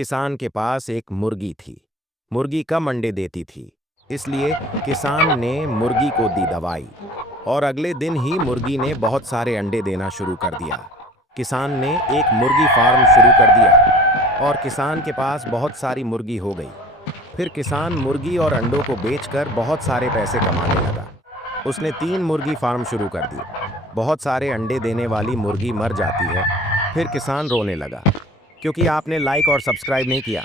किसान के पास एक मुर्गी थी। मुर्गी कम अंडे देती थी, इसलिए किसान ने मुर्गी को दी दवाई और अगले दिन ही मुर्गी ने बहुत सारे अंडे देना शुरू कर दिया। किसान ने एक मुर्गी फार्म शुरू कर दिया और किसान के पास बहुत सारी मुर्गी हो गई। फिर किसान मुर्गी और अंडों को बेचकर बहुत सारे पैसे कमाने लगा। उसने 3 मुर्गी फार्म शुरू कर दी। बहुत सारे अंडे देने वाली मुर्गी मर जाती है। फिर किसान रोने लगा क्योंकि आपने लाइक और सब्सक्राइब नहीं किया।